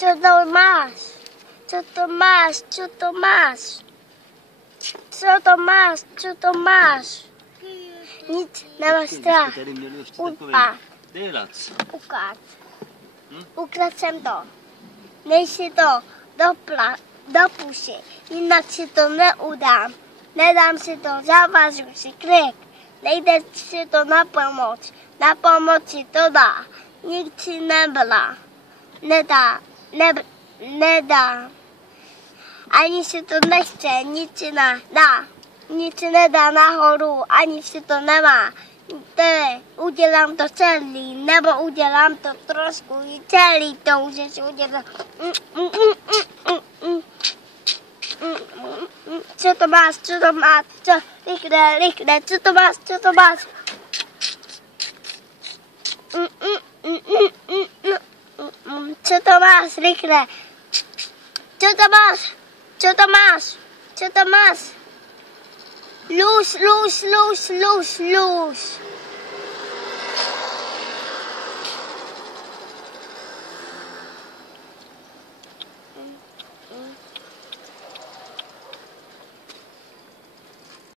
Co to máš? Co to máš? Co to máš? Co to máš? Co to máš? Nic, nemáš strach. Ukáž. Ukradl jsem to. Nejsi to do puši, jinak si to neudám. Nedám si to, zavažu si krik. Nejde si to na pomoc. Na pomoci to dá. Nic si nebyla. Nedá. Ani si to nechce, nic si nedá. Nic si nedá nahoru, ani si to nemá. Udělám to celý, nebo udělám to trošku celý, to můžeš udělat. Co to máš, rychle, co to máš. Co to máš, rychle. Co to máš. Lůž.